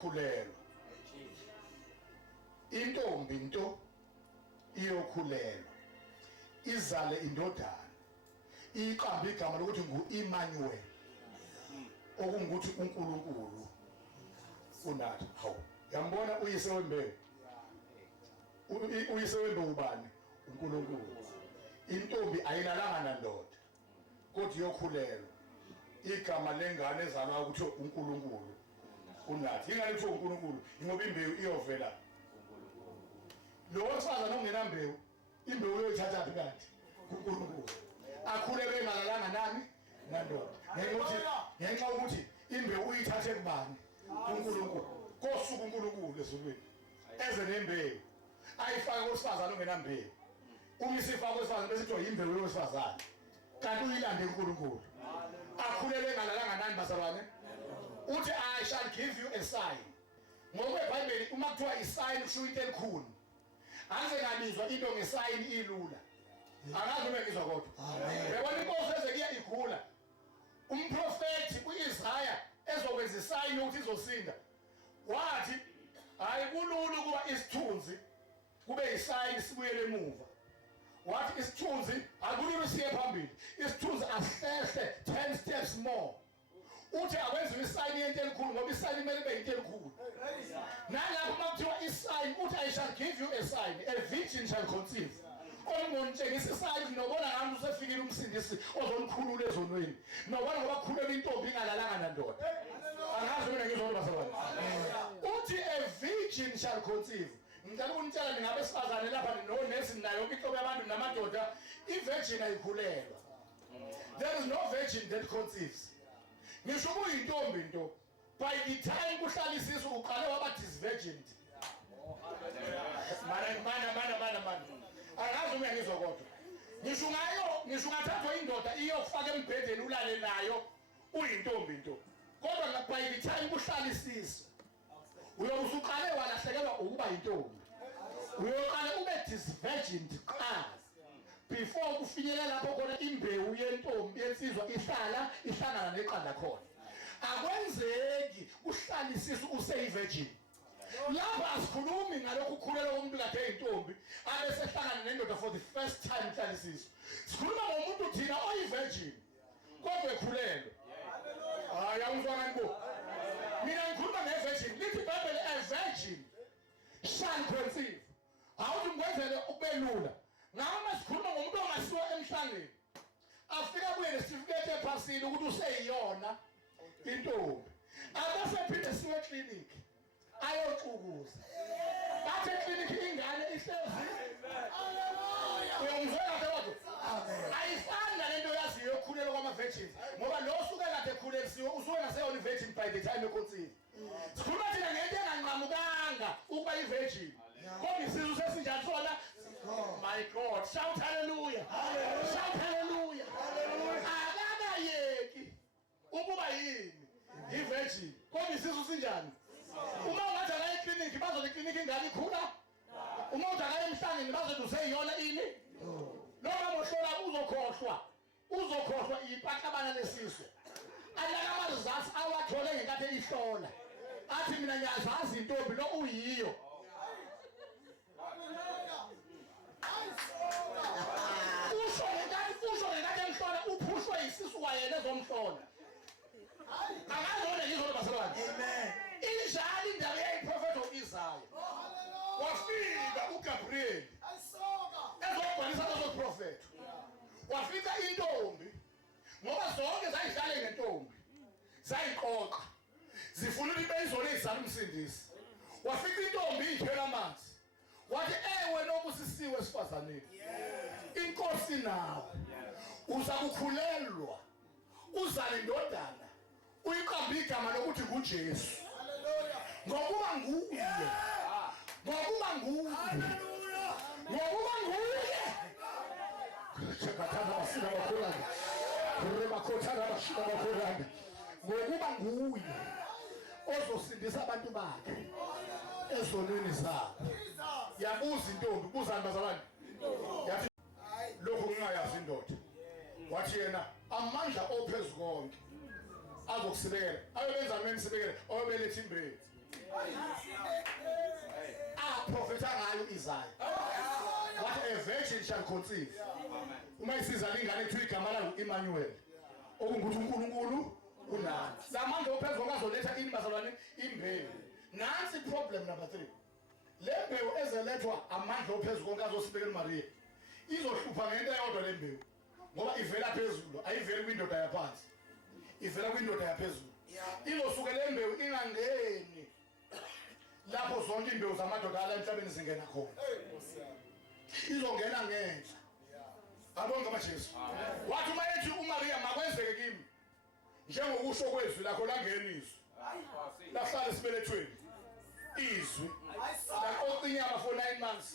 khulelwa intombi into iyokhulelwa izale indodana iqamba igama lokuthi ngu-Emmanuel okungukuthi uNkulunkulu unathi. Hawu, yambona uyise wembewu, uyise wembewu ubani? uNkulunkulu. Intombi ayilalanga nandoda kodwa iyokhulelwa igama lengane ezalwa ukuthi uNkulunkulu unathi. Ingane kuthiwa uNkulunkulu ngoba imbewu iyovela lo wesifazane ongenambewu, imbewu uyoyithatha phi kanti? kuNkulunkulu. Akhulelwe engalalanga nani? nandoda. Ngenxa ukuthi imbewu uyithathe kubani? kuNkulunkulu. Kosuku uNkulunkulu ezulwini eze nembewu ayifake kosifazane ongenambewu. Uma isifaka kosifazane bese kuthiwa imbewu yowesifazane kanti uyilande uNkulunkulu. Akhulelwe engalalanga nani bazalwane? Uthi I shall give you a sign. Ngoba eBhayibheli uma kuthiwa isign kusho into elikhulu. Anze ngabizwa into ngesign ilula. Akazi uma ngizwa kodwa. Amen. Yabona inkosi ezekiya igula. Umprofeti uIsaya ezokwenza isign ukuthi izosinda. Wathi hayi kulula kuba isithunzi kube isign sibuyele emuva. Wathi isithunzi akulula siye phambili. Isithunzi asihlehle 10 steps more. Uthi akwenziwe isign yento elikhulu ngoba isign kumele ibe into elikhulu. Nalapho makuthiwa isign uthi I shall give you a sign, a virgin shall conceive. Ongonitshengisa isign nobona ngami usefikile umsindisi ozonikhulula ezonweni. Nobona ngoba khulelwe intombi ingalalanga nandoda. Angazi mina ngizona basabani. Uthi a virgin shall conceive. Ngicela ukunitshela ningabe sifazane lapha nonesi nayo inhlobo yabantu namadoda ivirgin ayikhulelwa. There is no virgin that conceives. Ngisho kuyintombi into by the time kuhlala isisu uqale waba disvirgined. Mana akazi uma ngizwa kodwa ngisho ngathathwa indoda iyokufaka embhedeni ulale nayo uyintombi into kodwa by the time kuhlala isisu uyobusuqale walahlekelwa ukuba intombi uyoqale ube disvirgined qala before kufinyelela lapho khona imbewu yentombi yensizwa ihlangana neqanda khona. Akwenzeki uhlala isisu useyivirgin. Lapha asikhulumi ngalokhu ukhulelwa komuntu kade eyintombi abese ehlangana nendoda for the first time uhlala isisu. Sikhuluma ngomuntu thina oyivirgin kodwa ekhulelwe. Hayi awuzwa ngani? Mina ngikhuluma ngevirgin. Lithi iBhayibheli a virgin shall conceive. Awuthi ngwenzele ukubelula. Ngama sikhuluma ngomuntu ongasiwa emhlangeni afika kuye nesitifiketi ephasini ukuthi useyiyona intombi abasephinde siwe clinic ayoxukuza bathe clinic ingane ihlezi. Uyongizwa kade kodwa ayifani nalento yaziyo yokukhulelwa kwama-virgins ngoba lo usuke kade ekhulelisiwe usuke naseyona virgin by the time econceive. Sikhuluma thina ngento enganqamukanga ukuba i-virgin kodwa isizwe sesinjani sona. My God, shout hallelujah. Hallelujah. Shout hallelujah. Hallelujah. Akakayeki ukuba yini i-virgin kodwa isizwe sinjani. Uma ungathi akaye eclinic bazothi iclinic ingane ikhula. Uma uthi akaye emhlangeni bazothi useyiyona ini. Noma mohlola uzokhohlwa ipahlabana lesizwe. Alakamazazi awathole ngenkathi eyihlola athi mina ngiyazazi intombi lo uyiyo. Usho ngekade emhlola uphushwe isisu kwayena ezomhlola. Akazona ngizona basalwane. Amen. Injalo indaba yayiprofethi uIsaya. Wafika uGabriel. Ezobhalisa lezoprofethi. Wafika intombi. Ngoba zonke zayihlale ngentombi. Zayiqoqa. Zifuna ukuthi beyizole izala umsindisi. Wafika intombi iphela amanzi. Wathi ewe nobusisiwe sifazaneni. Inkosi nawe. Uza kukhulelwa. Uzale indodana. Uyiqambe igama lokuthi nguJesu. Haleluya. Ngokuba nguye. Ngokuba nguye. Haleluya. Ngokuba nguye. Chakathana basina bakhulana. Rebakothana basina bakhulana. Ngokuba nguye ozosindisa abantu bakhe ezonweni zabo. Yabuza intombi, buza bazalwane. Yathi lokhu ngingayazi indoda. Wathi yena amandla ophezulu konke azokusibekela. Ayobenza mina nisibekele obeletha imbewu. Aprofetha ngayo izayo. What a virgin shall conceive. Uma isiza lingane ethu igama layo Emmanuel. Okungukuthi uNkulunkulu unani. Lamandla ophezulu ngazoletha ini bazalwane imbewu. Nansi problem number 3. Le mbewu ezelethwa amandla ophezulu konke azosibekela uMaria. Izohlupha ngento eyodwa le mbewu. Ngoba ivela phezulu, ayiveli kwindoda yaphansi. Ivela kwindoda yaphezulu. Izosuka le mbewu ingangeni lapho zonke imbewu zamadoda ala emhlabeni zingena khona. Izongena ngenhla. Abonke amaJesu. Wathi uma ethi uMaria makwenzeke kimi njengokusho kwezwi lakho langeniswa. Lahlala esibelethweni. Izwi. Lakoqinyama for 9 months.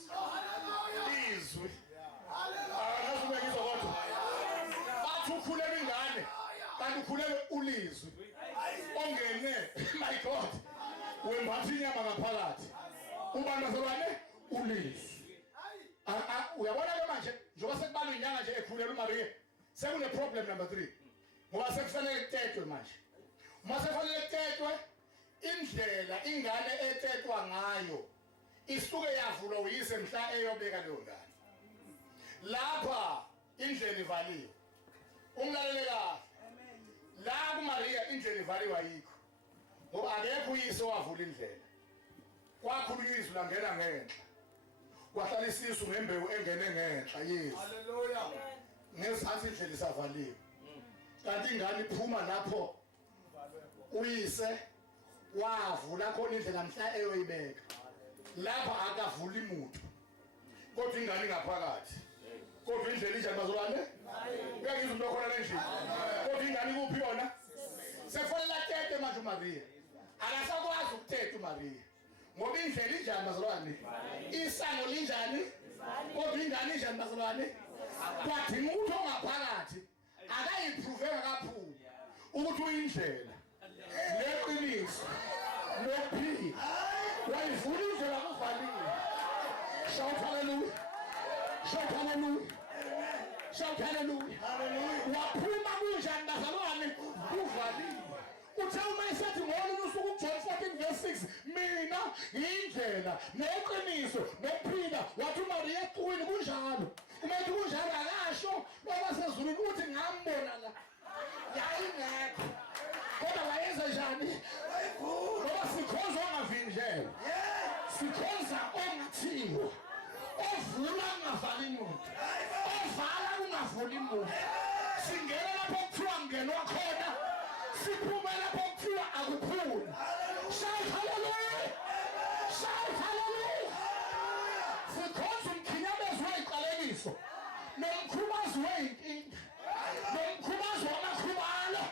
Izwi. Akazube ngizokho. Bathi ukhulela ingane. Kanti ukhulele ulizwi. Ongene. My God. Wembatha inyama ngaphakathi. Ubani bazalwane ulizwi. Uyabona ke manje njengoba sekubalwa inyanga nje ekhulela uMaria sekune problem number 3 ngoba sekufanele kutetwe manje uma sekufanele kutetwe indlela ingane etetwa ngayo isuke yavulwa uyise mhla eyobeka leyo ngane lapha indlela ivaliwe umlalele kahle la kuMaria indlela ivaliwe ayikho ngoba akekho uyise wavula indlela kwakhulunywa izwi langena ngenhla kwahlala isisu ngembewu engene ngenhla Yesu haleluya ngesathi indlela isavaliwe kanti ingane iphuma lapho uyise wavula khona indlela mhla eyoyibeka lapha akavula imuntu kodwa ingane ngaphakathi kodwa indlela injani bazalwane uyangizwa umuntu okhona endlini kodwa ingane ikuphi yona sefanele atete manje uMaria akasakwazi ukuthetha uMaria ngoba indlela injani bazalwane isango linjani kodwa ingane injani bazalwane kwadinga ukuthi ongaphakathi akayipruveka kakhulu ukuthi uyindlela leqiniso lokuphila wayivula indlela kuvaliwe shout hallelujah shout hallelujah shout hallelujah waphuma kunjani bazalwane kuvaliwe uthe uma esethi ngolunye usuku John 14:6 mina indlela neqiniso nokuphila wathi uMaria eqwini kunjalo umethi kunjalo akasho ngoba sezulwini uthi ngambona la yayingekho kodwa wayenza njani ngoba sikhonza ongavinjelwa sikhonza ongathiwa ovula kungavali muntu ovala kungavuli muntu singena lapho kuthiwa ngenwa khona siphume lapho kuthiwa akuphuli shout hallelujah shout hallelujah sikhonza umkhinyabezi weyiqalekiso nomkhubazi weyinkinga nomkhubazi wamakhubalo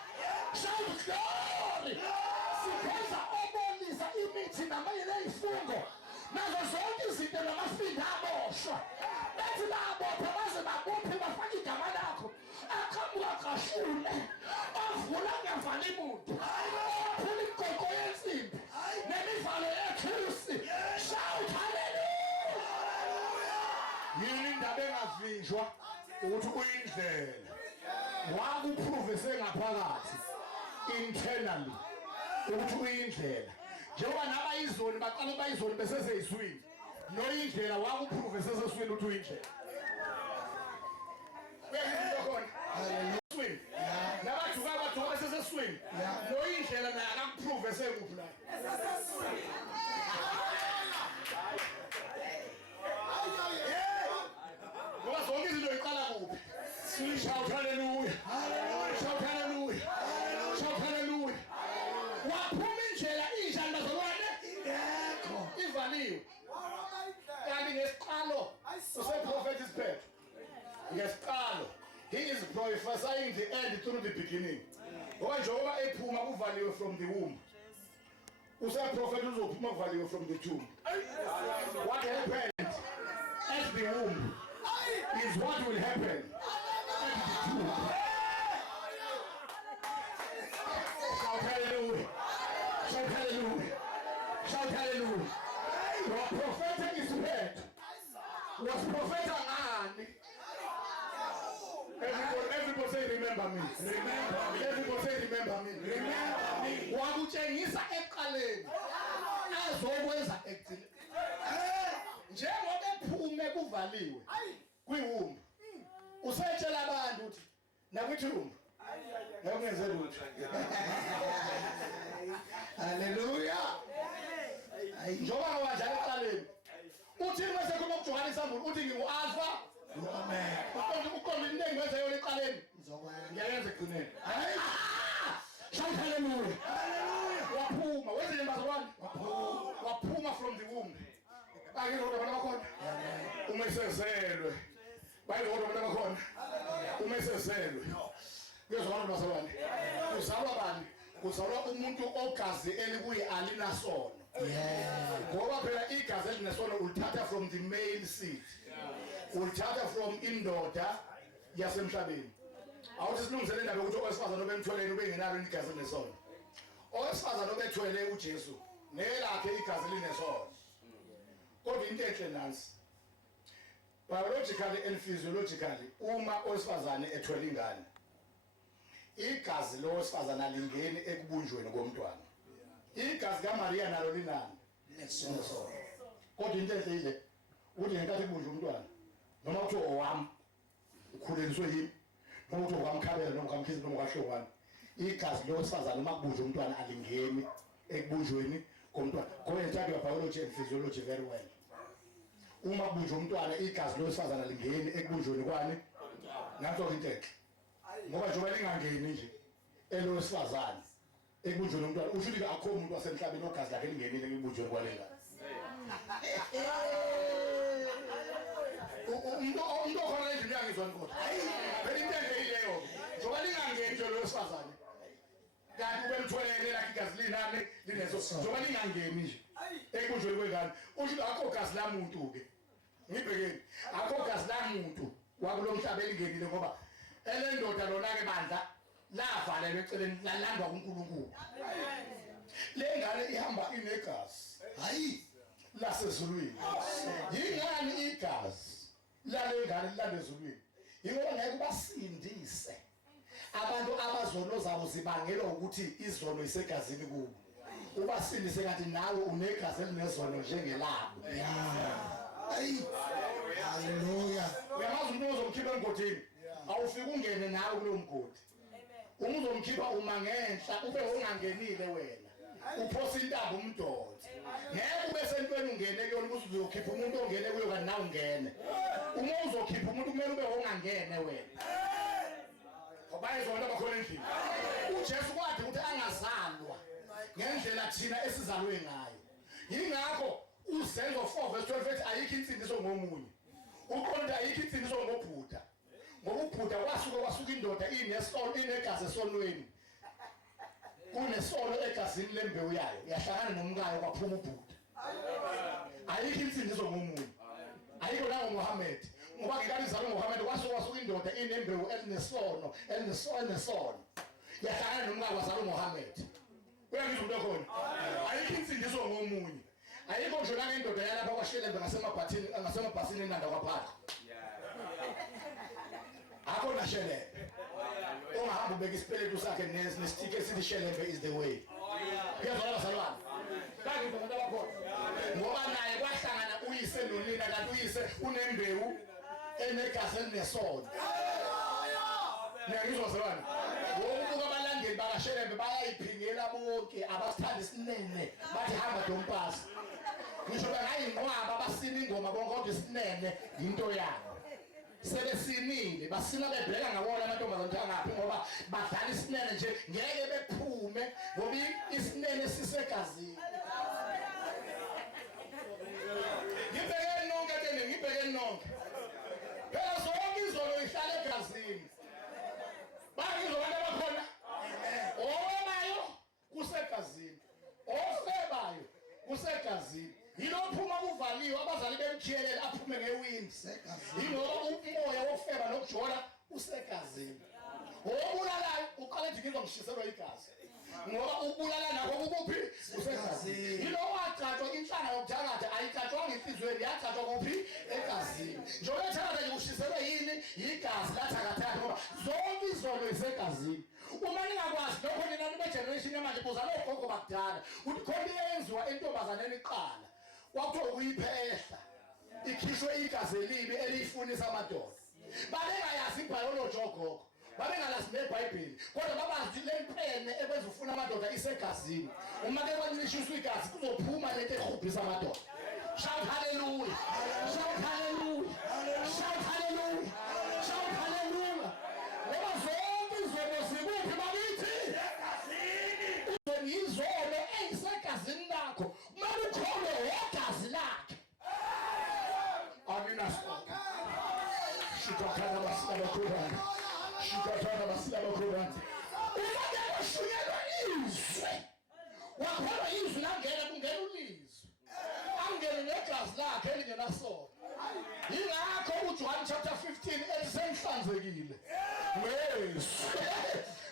shout glory sikhonza obonisa imithi namayele ifungo nazo zonke izinto namafinda aboshwa bathi babopha baze babophe bafake igama lakho aqhamuka kashule avula ngavali muntu ophula igogo yensimbi nemivalo yethusi shout hallelujah yini indaba engavinjwa ukuthi uyindlela wakuprove sengaphakathi internally ukuthi uyindlela njengoba nabayizoni baqala bayizoni beseseyiswini noyindlela wakuprove seseswini ukuthi uyindlela uyangizwa hallelujah nabajuka abajuka beseseswini noyindlela naye akakuprove sekuphi la ngoba zonke izinto iqala kuphi shout hallelujah shout hallelujah shout hallelujah waphuma indlela injani bazalwane ingekho ivaliwe kanti ngesiqalo useprofeti isiphetho ngesiqalo he is prophesying the end through the beginning ngoba njengoba ephuma kuvaliwe from the womb useprofeti uzophuma kuvaliwe from the tomb what happened at the womb is what will happen at the tomb shout hallelujah shout hallelujah shout hallelujah your prophetic is head was prophet ngani everybody say remember me remember me everybody say remember me remember me wakutshengisa eqaleni azokwenza ekugcina njengoba ephume kuvaliwe kwiwumbu usetshela abantu ukuthi nakwithumbu ngakungenze lutho haleluya njoba kawanjalo eqaleni uthi mase khona ukuJohana isambulu uthi ngingu-alpha no-omega uqonda into engiwenza yona eqaleni ngiyayenza ekugcineni haleluya waphuma wenze nje bazalwane waphuma from the womb bayirodwa abantu abakhona umesezelwe bayirodwa abantu abakhona umesezelwe kuyezwana bazalwane uzalwa bani kuzalwa umuntu ogazi elikuyi alinasono ngoba phela igazi elinesono ulithatha from the male seed ulithatha from indoda yasemhlabeni awuthi silungisele indaba ukuthi owesifazane obemthweleni ubengenalo igazi elinesono owesifazane obethwele uJesu nelakhe igazi elinesono kodwa into enhle nansi biologically and physiologically uma owesifazane ethwele ingane igazi lowesifazane alingeni ekubunjweni komntwana igazi kaMaria nalo linani nesono kodwa into enhle ile uthi ngenkathi kubunjwa umntwana noma kuthiwa owami ukhuleliswe yini noma kuthiwa ukamkhabela noma ukamkhizi noma ukahlongwane igazi lowesifazane uma kubunjwa umntwana alingeni ekubunjweni komntwana ngoba entando biology and physiology very well uma kubunjwa umntwana igazi lowesifazane alingeni ekubunjweni kwani ngathi into enhle ngoba njengoba lingangeni nje elowesifazane ekubunjweni umntwana usho ukuthi akho umuntu wasemhlabeni ogazi lakhe lingenile ekubunjweni kwalenga umuntu okhona endlini yangizwani kodwa phela into enhle ileyo njengoba lingangeni nje lowesifazane kanti ubemthwelele lakhe igazi linani lineso njengoba lingangeni nje ekubunjweni kwengane usho ukuthi akho gazi lamuntu-ke ngibhekeni akho gazi lamuntu wakulo mhlaba elingenile ngoba elendoda lona-ke bandla lavalelwe eceleni lalandwa kuNkulunkulu lengane ihamba inegazi hayi lasezulwini yingani igazi lalengane lilanda ezulwini yingoba ngeke ubasindise abantu abazono zabo zibangelwa ukuthi izono isegazini kubo ubasindise kanti nawe unegazi elinezono njengelabo hayi haleluya uyamazi umuntu ozomkhipha emgodini awufika ungene nawe kulo mgodi uzomkhipha uma ngenhla ube ungangenile wena uphosa intaba umdoda ngeke ube sentweni ungene kuyona ukuthi uzokhipha umuntu ongene kuyo kanti nawe ungene uma uzokhipha umuntu kumele ube ungangene wena obayizona bakhona endlini uJesu kwathi ukuthi angazalwa ngendlela thina esizalwe ngayo yingakho uzenzo 4 verse 12 ethi ayikho insindiso ngomunye uqonda ayikho insindiso ngobhuda ngoba ubhuda kwasuka indoda inesono inegazi esonweni kunesono egazini lembewu yayo yahlangana nomkayo kwaphuma ubhuda ayikho insindiso ngomunye ayikho la ngoMuhammad ngoba ngekani izalwe ngoMuhammad kwasuka indoda inembewu elinesono yahlangana nomkayo wazalwa ngoMuhammad uyangizwa into khona ayikho insindiso ngomunye ayikho nje la indoda yalapha kwaShelembe ngasemabhasini enanda kwaphaka akho na Shelembe ongahamba ubeka isipeletu sakhe nesitike esithi Shelembe is the way kuyazwala bazalwane kanti umuntu abakhona ngoba naye kwahlangana uyise nonina kanti uyise unembewu enegazi elinesono ngiyangizwa bazalwane ngoba abalandeli bakaShelembe bayayiphingela bonke abasithanda isinene bathi hamba dompasi ngisho bangayinqwaba basina ingoma bonke kodwa isinene into yabo sebesinile basina bebheka ngawona amantombazane angaphi ngoba badlala isinene nje ngeke bephume ngoba isinene sisegazini ngibheke nonke phela zonke izono ihlala egazini bayizwa abantu abakhona owebayo kusegazini ofebayo kusegazini yilophuma kuvaliwe abazali bemjiyelela aphume ngewindi yingoba umoya wofeba nokujola usegazini obulalayo uqala ethi ngizwa ngishiselwa igazi ngoba ubulala nakho kuphi usegazini yilo wagcatshwa inhlanga yokuthalatha ayigcatshwanga enhlizweni yagcatshwa kuphi egazini njengoba ethakatha nje ushiselwe yini igazi lathakathaka ngoba zonke izono isegazini uma ningakwazi lokho nina nibe generation yamanje buza logogo bakudala uthi khona yenziwa entombazaneni iqala kwakuthiwa ukuyiphehla ikhishwe igazi elibi eliyifunisa amadoda babengayazi ibiology ogogo babengalazi neBhayibheli kodwa babazi le mpene ekwenza ufuna amadoda isegazini uma ke kwanishiswa igazi kuzophuma lento ehubhisa amadoda. Shout hallelujah, shout hallelujah, shout hallelujah, shout hallelujah. Ngoba zonke izono zikuphi bakithi egazini izolo eyisegazini lakho kumele ukholwe egazi lakhe. Amina sonke shitokana basaba Qur'an shitokana basaba Qur'an ufake washunyelwa izwi wakholwa izwi langena kungena ulizwi angene negazi lakhe elingenasono. Yingakho uJohn chapter 15 elisehlanzekile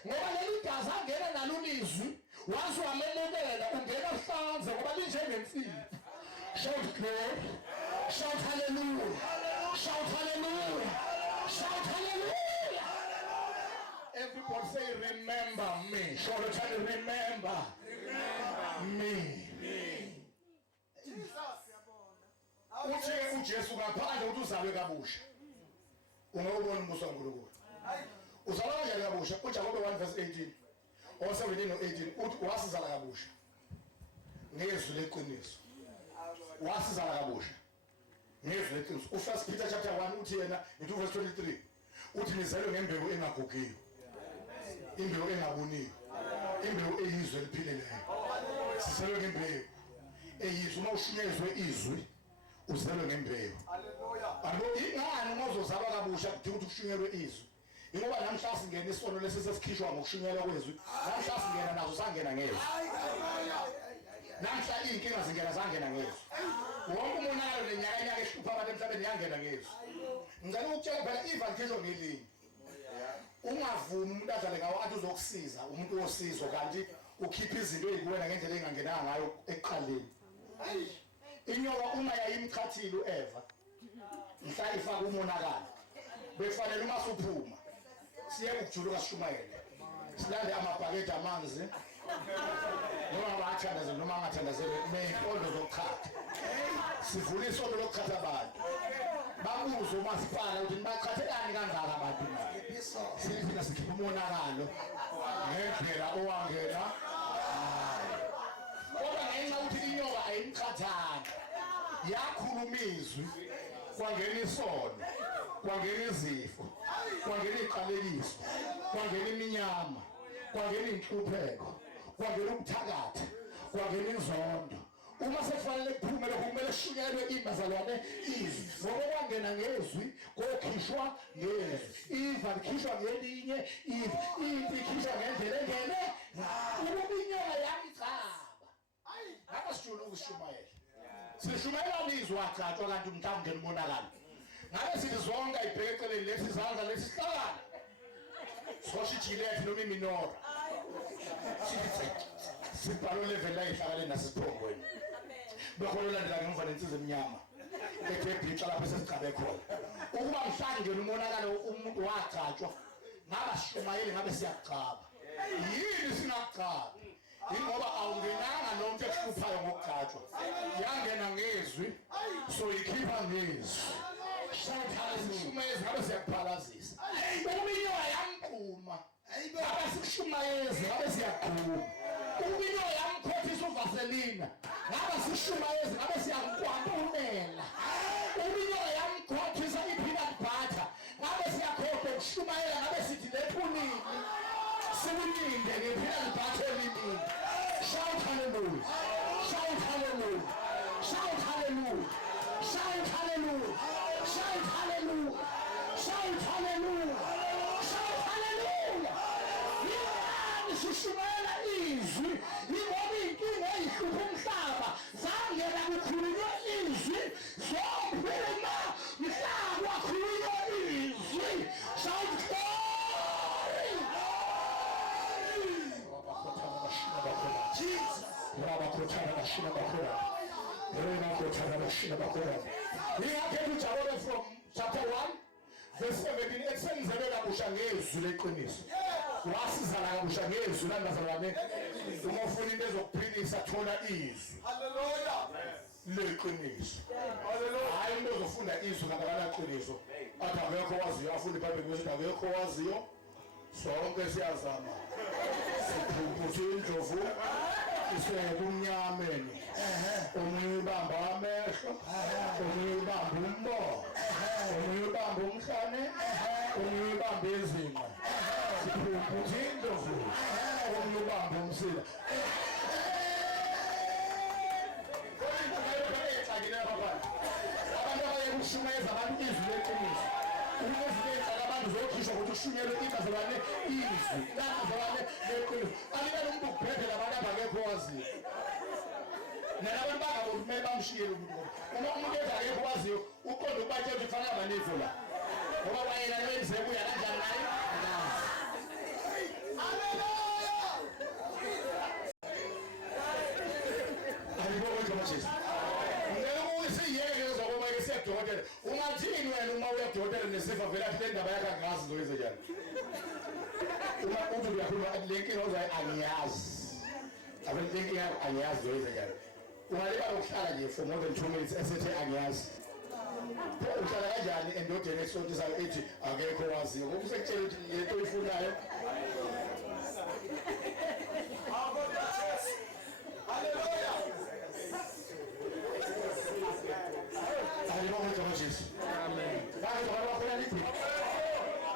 ngoba leli gazi angena nalo ulizwi wazi wamemukela ungena hlanze ngoba linjengensipho. Shout glory, shout hallelujah, shout hallelujah, shout hallelujah. Everybody say remember me. Shout it and remember me. Uthi uJesu ngaphandle ukuthi uzalwe kabusha ungawubona umbuso kaNkulunkulu uzalwa kanjani kabusha uJakobe 1:18 or 17:18 uthi wasizala kabusha ngezwi leqiniso wasizala kabusha ngezwi leqiniso. U1 Peter chapter 1 uthi yena (2:23) uthi nizalwe ngembewu engagugiyo imbewu engaboniyo imbewu eyizwe liphileleyo. Sizelwe ngembewu eyizwe uma ushunyezwe izwi uzelwe ngembewu. Haleluya. Ingani uma uzozalwa kabusha kudinga ukuthi kushunyelwe izwi? Ingoba namhla singena isono lesesesikhishwa ngokushunyelwa kwezwi. Namhla singena nazo sangena ngezwi. Namhla inkinga zingena zangena ngezwi. Wonke umonakalo nenyaka ehlupha abantu emhlabeni yangena ngezwi. Ngicela ukutshela phela ivankizo ngelinye. Ungavumi umuntu adlale ngawo athi uzokusiza umuntu wosizo kanti ukhipha izinto ezikuwena ngendlela engangenanga ngayo eqaleni. Inyoka uma yayimchathile uEva mhla ifaka umonakalo befanele uma suphuma siye ukujuluka sishumayele silande amabhakede amanzi noma bathandazela noma angathandazela nezipondo zokukhatha sivule isondo lokukhatha abantu babuze umasipala ukuthi baqhathelani kangaka abantu sifika sikhipha umonakalo ngendlela owangena kodwa ngenxa ukuthi inyoka ayimkhathanga yakhuluma izwi kwangena isono kwangena izifo kwangena iqalekiso kwangena iminyama kwangena inhlupheko kwangena ubuthakathi kwangena inzondo. Uma sefanele kuphume lokho kumele shunyelwe imbazalwane izwi ngoba kwangena ngezwi kokhishwa ngezwi iva likhishwa ngelinye iva ikhishwa ngendlela engene ubinyoka yamicaba ngaba sijulu ukushumayela sishumayela izwi waqhathwa kanti mhlawumbe ngene umonakalo ngabe sithi zonke ayibheke eceleni lesi izandla lesihlakana soshijile noma iminora sibhalo level la ihlakale nasiphongweni bekhona landela ngemva nensizwe emnyama ebhebhixa lapho sesichabe khona ukuba mhlangene umonakalo umuntu waqhathwa ngaba shumayele ngabe siyaqhaba yini singaqhaba ingoba awungenanga nomuntu ekuhluphayo ngokugcatshwa yangena ngezwi so ikhipha ngezwi shout hallelujah ngabe siyakuphalazisa ubinyoka yamqhuma ngabe sikushumayeze ngabe siyaqhuma ubinyoka yamkhothisa uvaselina ngabe sishumayeze ngabe siyakwampunela ubinyoka yamkhothisa ipeanut butter ngabe siyakhokha ukushumayela ngabe sithi lephunini siwulinde ngepeanut butter elimini. Shout hallelujah, shout hallelujah, shout hallelujah, shout hallelujah, shout hallelujah, shout hallelujah, shout hallelujah. Yini sishumayela izwi ingoba inkinga eyihlupha umhlaba zangena kukhulunywa izwi zophuma mhlaba wakhulunywa izwi. Shout Jesus. From chapter 1 verse 17 etsenzelwe kabusha ngezwi leqiniso. wasizana kabusha ngezwi landazalwane uma ufuna into ezokuphilisa thola izwi haleluya leqiniso haleluya hayi into ozofunda izwi ngabana qiniso athi akekho waziyo afunde iBhayibheli ukuthi akekho waziyo sonke siyazama siphuphuthi indlovu isebumnyameni omunye ubamba amehlo omunye ubamba umbono omunye ubamba umhlane omunye ubamba izinqa siphuphuthi indlovu omunye ubamba umsila abantu abayekushumeza abantu izwi leqiniso unezinto abantu zokhishwa ukuthi ushunyelwe ibazalwane izwi labazalwane leqiniso alibele umuntu ukuphephela abantu abakekho waziyo nalabantu bangabo kumele bamshiyele umuntu uma umuntu ezakekho waziyo uqonda ukubatshela ukuthi kufanele abanifo la ngoba wayena nowenzebuya kanjani naye haleluya alibonke Jesu dokotela ungathini wena uma uya dokotela nesifa vela athi le ndaba yakhe angazi zoyenze njani uma uthi uyakhuluma athi le nkinga ozayi angiyazi abe le nkinga angiyazi zoyenze njani ungalibala ukuhlala nje for more than 2 minutes esethe angiyazi uhlala kanjani endodeni esontisayo ethi akekho waziyo ngoba usekutshela ukuthi lento oyifunayo haleluya alibonke Jesu amen bantu abakhona lithi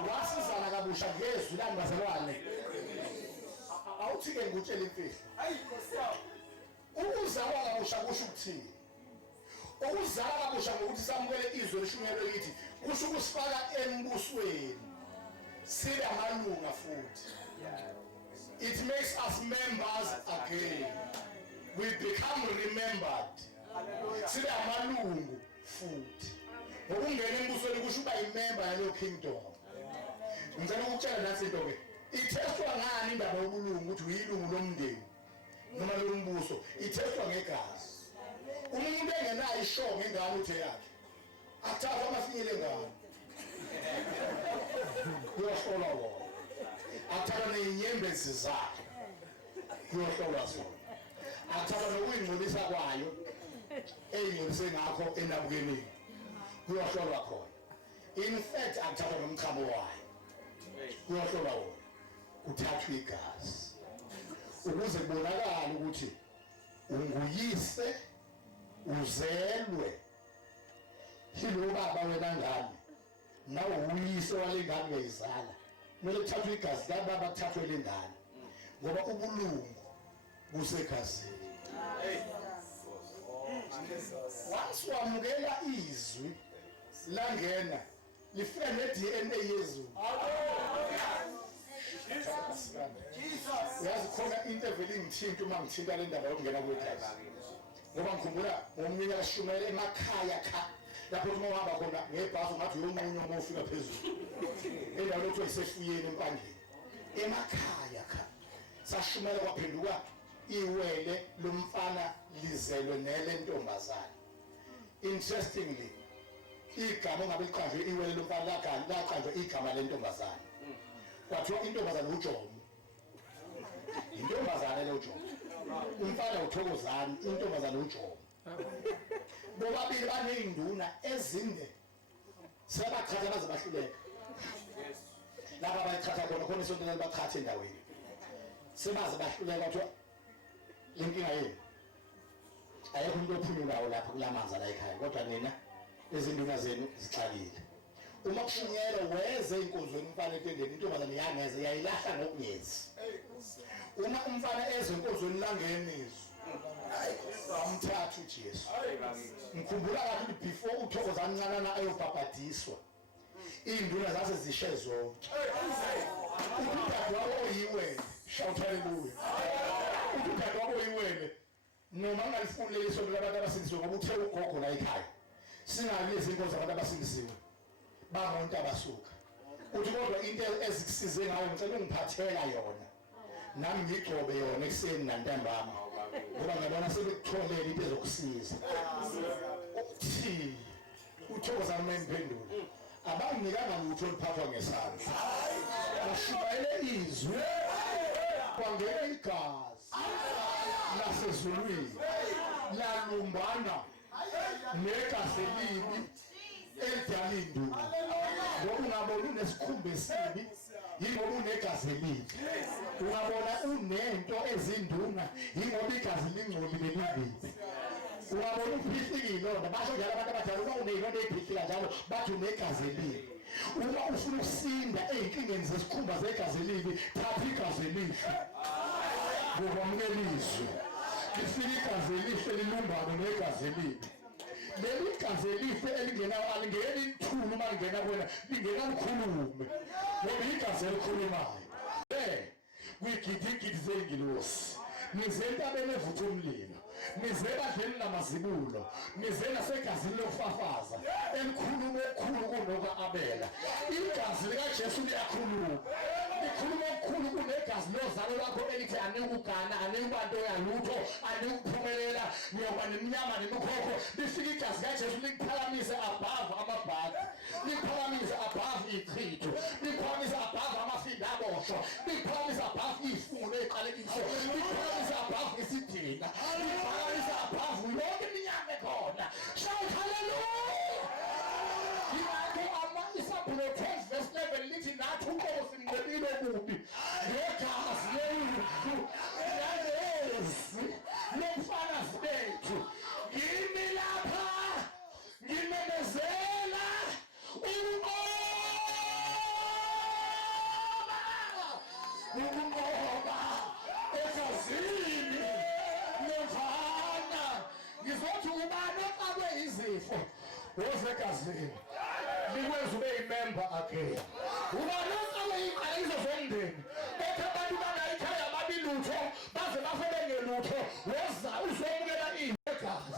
wasizana kabusha ngezwi langazalwane awuthi ke ngutshela imfihlo hayi nkosikazi ukuzalwa kabusha kusho ukuthini ukuzalwa kabusha ngokuthi samukele izwi leshunyelo lithi kusho ukusifaka embusweni sibe amalunga futhi it makes us members again we become remembered sibe amalungu futhi ngokungena embusweni kusho uba imember yaleyo kingdom ngicela ukutshela nasi into ke ithestwa ngani indaba yobulungu ukuthi uyilungu lomndeni noma lombuso ithestwa ngegazi umuntu engenayo ishoka ngengane uthe yakhe athatha amafinyele ngane uyohlolwa wona athatha nezinyembezi zakhe uyohlolwa zona athatha nokuyingcolisa kwayo eyingcolise ngakho enabukeni kuyohlolwa khona in fact athatha nomchamo wayo kuyohlolwa wona kuthathwa igazi ukuze kubonakale ukuthi unguyise uzelwe hilo baba wena ngane nawe uyise walengane uyizala kumele kuthathwe igazi kababa kuthathwe lengane ngoba ubulungu busegazini once wamukela izwi langena lifika ne-DNA yezulu yazi khona into evele ingithinta uma ngithinta le ndaba yokungena kwegazi ngoba ngikhumbula ngomnyaka kashumayela emakhaya kha lapho uma uhamba khona ngebhasi ungathi uyonqunywa uma ufika phezulu endaweni okuthiwa isefuyeni empangeni emakhaya kha sashumayela kwaphenduka iwele lomfana lizelwe nele ntombazane interestingly igama ngabe liqanjwe iwele lomfana laqanjwe igama lentombazane kwathiwa intombazane uJomo intombazane le uJomo umfana uThokozane intombazane uJomo bobabili baneyinduna ezinde sebaqhatha baze bahluleka laba bayithatha khona isonto lelibathatha endaweni sebaze bahluleka kwathiwa lenkinga yini ayekho umuntu ophululayo lapha kulamanza la ekhaya kodwa nina izinduna zenu zixakile uma kushunyelwa weze inkonzweni umfana etendeni intombazane yangeze yayilahla ngokunyezi uma umfana eze inkonzweni langenizwe amthatha uJesu ngikhumbula kahle before uThokozane ncanana ayobhabhadiswa induna zase zishe zonke udade wabo oyiwele shout hallelujah udade wabo oyiwele noma ngalifuni leso labantu abasindisiwe ngoba uthe ugogo la ekhaya singabi izinto zabantu abasindisiwe bamuntu abasuka uthi kodwa into ezikusize ngayo ngicela ungiphathela yona nami ngigcobe yona ekseni nantambama ngoba ngibona sebekutholele into ezokusiza uthi uThokozane imphendulo abanginikanga lutho oluphathwa ngesandla bashumayele izwi kwangena igazi lasezulwini lalumbana negazi elibi elidala induku ngoba ungabona unesikhumba esibi yingoba unegazi elibi ungabona unento ezinduna yingoba igazi lingcolile livivi ungabona uphihlikile londa basho njalo abantu abadala uma uneyilonda ey'phihlela njalo bathi unegazi elibi uma ufuna ukusinda ey'nkingeni zesikhumba zegazi elibi thatha igazi elihle ngokwamukela izwi lifike igazi elihle lilumbane negazi elibi leli gazi elihle alingeni inthulu uma lingena kwena lingena likhulume ngoba igazi elikhulumayo kuyigidi zengilosi nize entabeni evutha umlilo nize badleni namazibulo nize nasegazini lokufafaza elikhuluma okukhulu kunoka-abela igazi likajesu liyakhuluma likhuluma okukhulu kunegazi lozalo lwakho elithi anikugana anikubanto yalutho anikuphumelela ngiyoba nemnyama nemikhokho lifike igazi kajesu likuphakamise above amabhadi likuphakamise above ichitho likuphakamise above amafinda aboshwa likuphakamise above iyifungo neyiqalekiso likuphakamise above isidina likuphakamise above yonke iminyama ekhona shout hallelujah Isabhulo 12 verse 11 lithi nathi uNkosi mnqobile okubi ngegazi lethu nalezi lomfakazi bethu ngimi lapha ngimemezela ukunqoba egazini lomfana ngizothi ubani oqabwe izifo wozegazini likwenza ube yimemba again ubaloqawe iqaliso zomndeni bethe abantu bangayikhaya babilutho baze bafe bengelutho woza uzomukela igazi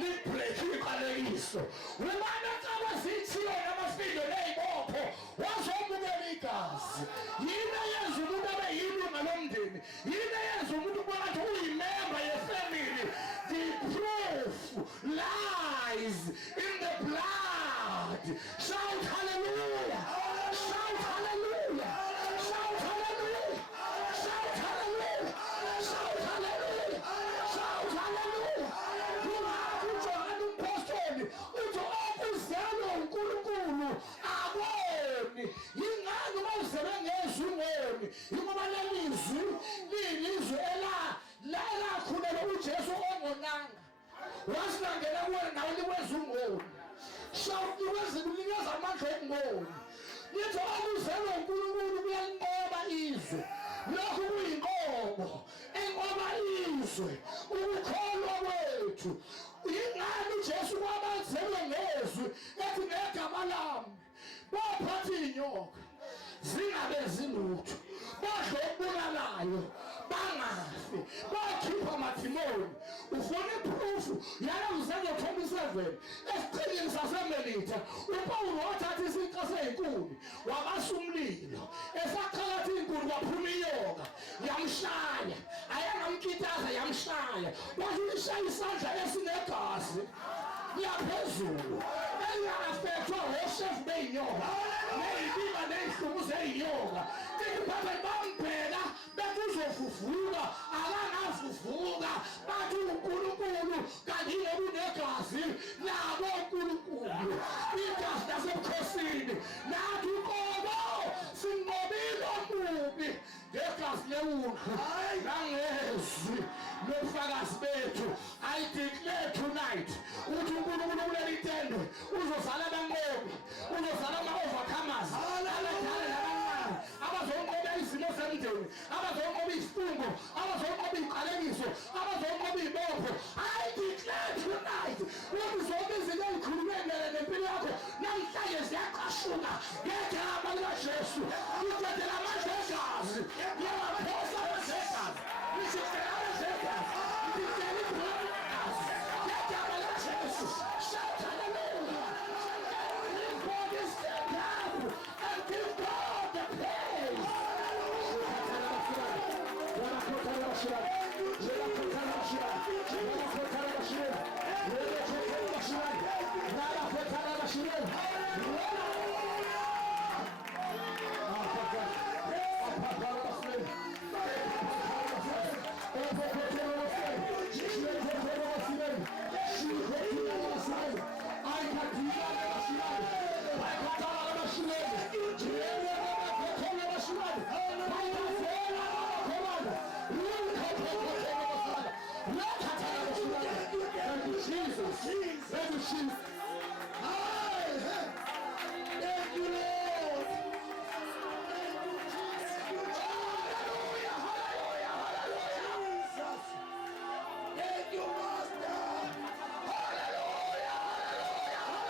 libreak iqalekiso ubaloqawe zithiyo namafindo ney'bopho wazomukela igazi yini eyenza umuntu abe yilunga lomndeni yini eyenza umuntu kwathi uyimemba yefamily the proof lies in the blood. Shout hallelujah! Shout hallelujah! Shout hallelujah! Shout hallelujah! Shout hallelujah! Shout hallelujah! Ujohane umpostoli uthi okuzelwe uNkulunkulu aboni yingani mawuzele ngezwi ngoni ingoba lelizwi liyilizwi elakhulelwa uJesu ongonanga wasinangena kuwena nawe likwenza ungoni shout linikeza amandla okungoni lithi okuzelwe uNkulunkulu kuyalinqoba izwe lokhu kuyinqobo enqoba izwe ukukholwa kwethu yingani uJesu kwabazelwe ngezwi ethi ngegama lami baphatha iy'nyoka zingabenzi lutho badle okubulalayo bangafi bakhipha amathimoni ufuna iphrufu yala uzenzo 27 esiqilini sasemelitha uPawulu wathatha isiqa sey'nkuni wabasa umlilo esaqhalathi iy'nkuni kwaphuma iyoka yamshaya ayangamkitaza yamshaya wathi uyishaya isandla esinegazi liyaphezulu elingafethwa oshefu bey'nyoka ney'biba ney'hlumu zey'nyoka ikuphathe bambheka bethi uzofufuka akangafufuka bathi uNkulunkulu kanti ngoba unegazi nabo uNkulunkulu igazi lasebukhosini nathi uqobo sinqobile omubi ngegazi lewundlu nangezwi lobufakazi bethu I declare tonight uthi uNkulunkulu kuleli tende uzozala abanqobi uzozala ama-overcomers abadala nabancane abazonqoba izimo zemndeni abazonqoba izifungo abazonqoba iy'qalekiso abazonqoba iy'bopho I declare tonight ukuthi zonke izinto ey'khulumelele nempilo yakho namhlanje ziyaqashuka ngegama likaJesu ngidedela amandla egazi ngiyawaphosa amandla egazi ngidedela amandla egazi ngidedela ibhola legazi ngegama likaJesu shout hallelujah everybody stand up and give God the praise worship. Thank you, Lord. Hallelujah, hallelujah, hallelujah. Jesus. Thank you, Master. Hallelujah, hallelujah, hallelujah.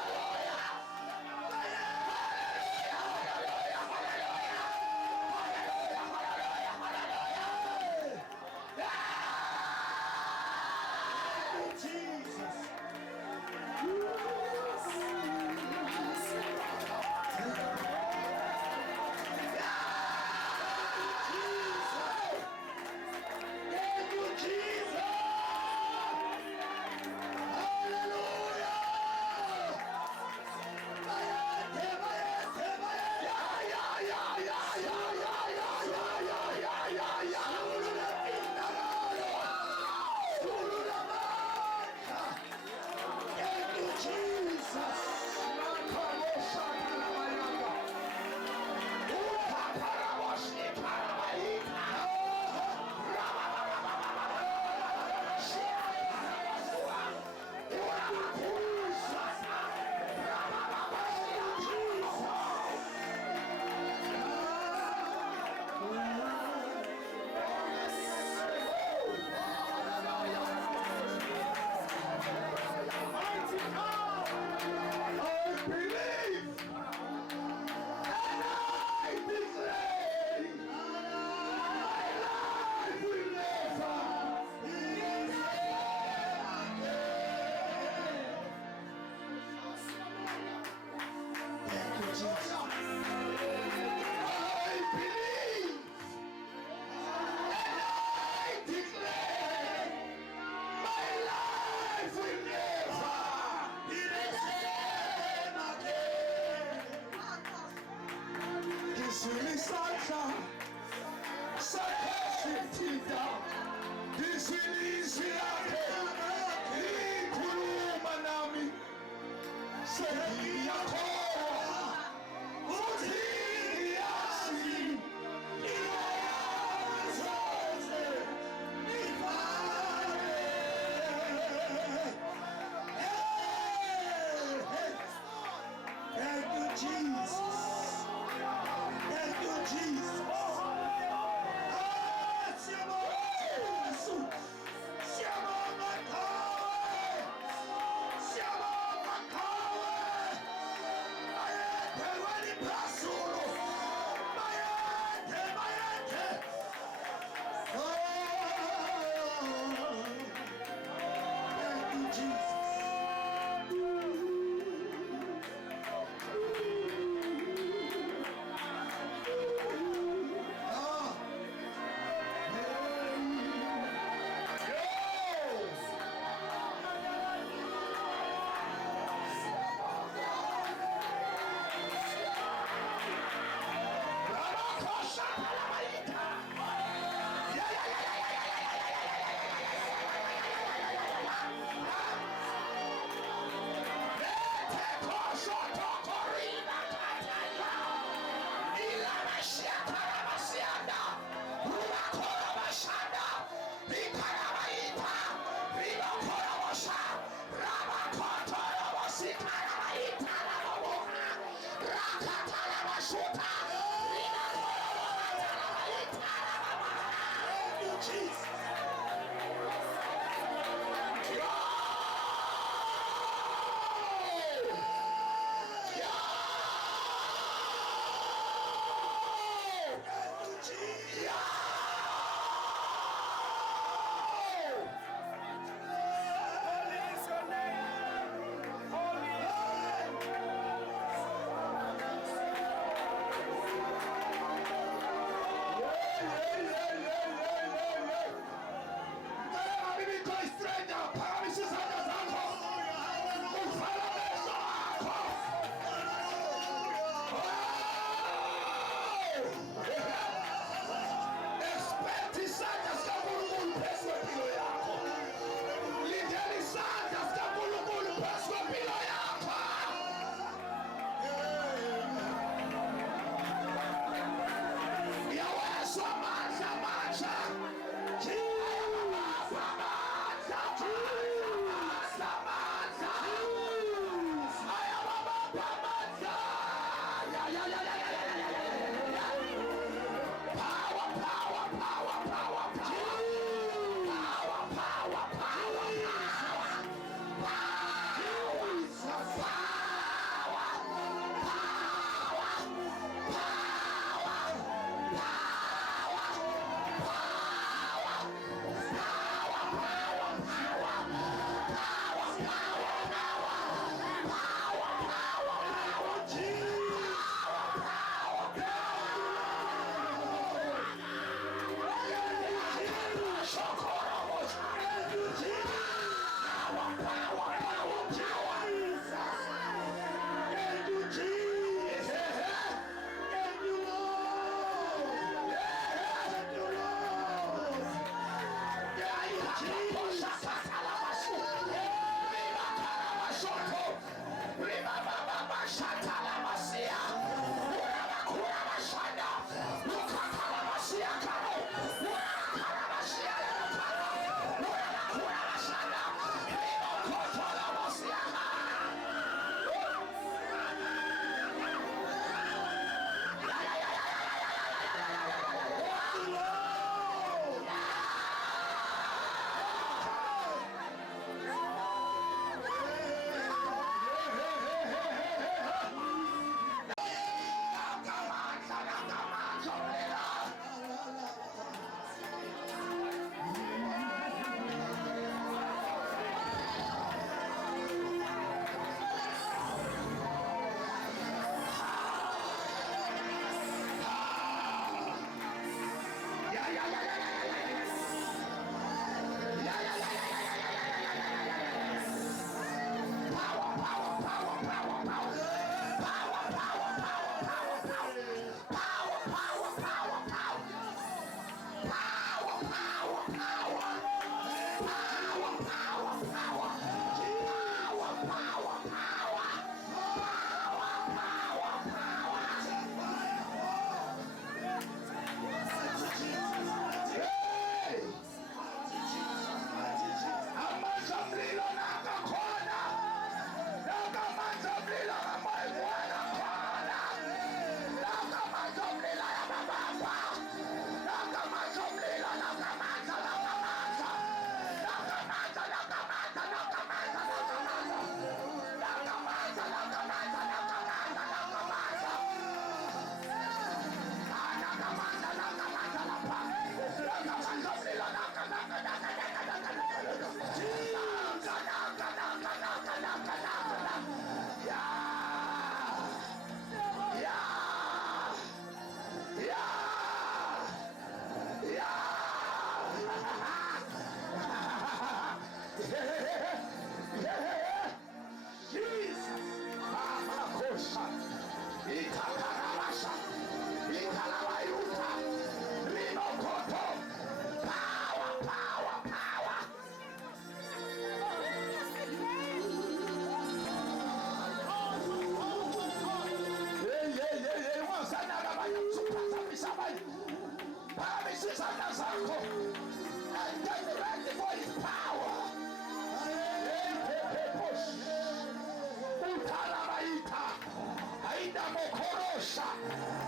Ikorobosha,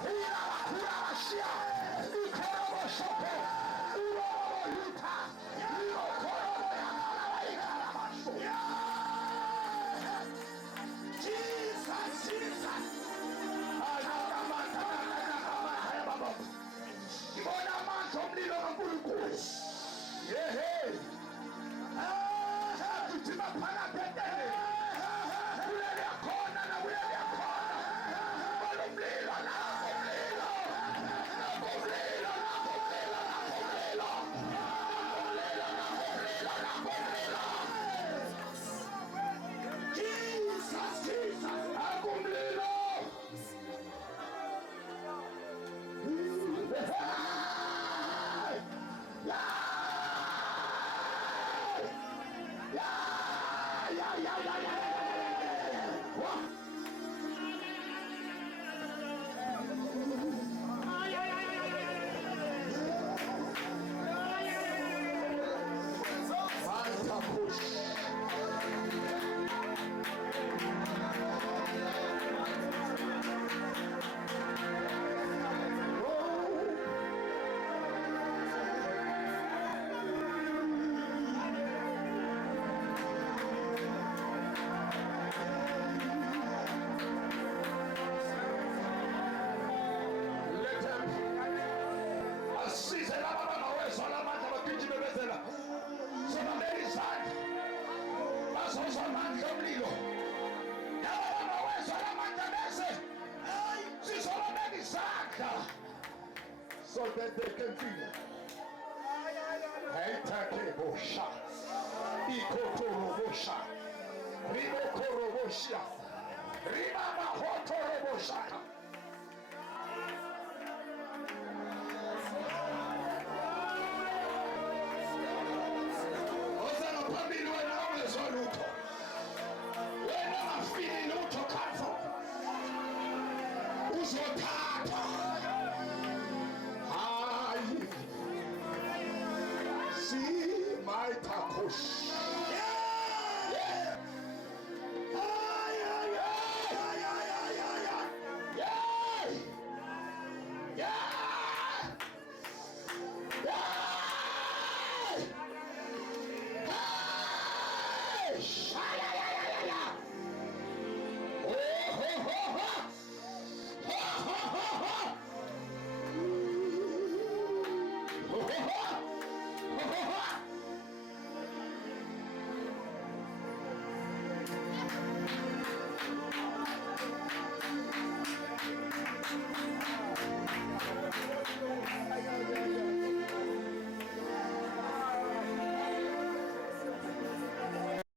Irakurabashia, Ikoroboshopo, Iroboluta, Irokoroboyakarabaikarabasho. Jesus, Jesus. Ibona amandla omlilo kaNkulunkulu. Yehe. Thina phakathi entendeni. Kuleli yakhona nakuleli yakhona. Ibona umlilo lapho umlilo. Lapho umlilo, lapho umlilo, lapho umlilo. Lapho umlilo, lapho umlilo. Jesus, Jesus, akumlilo. So that they can feel. Aitakebosha, Ikotorobosha, Ribokorobosha, Rimahotorobosha.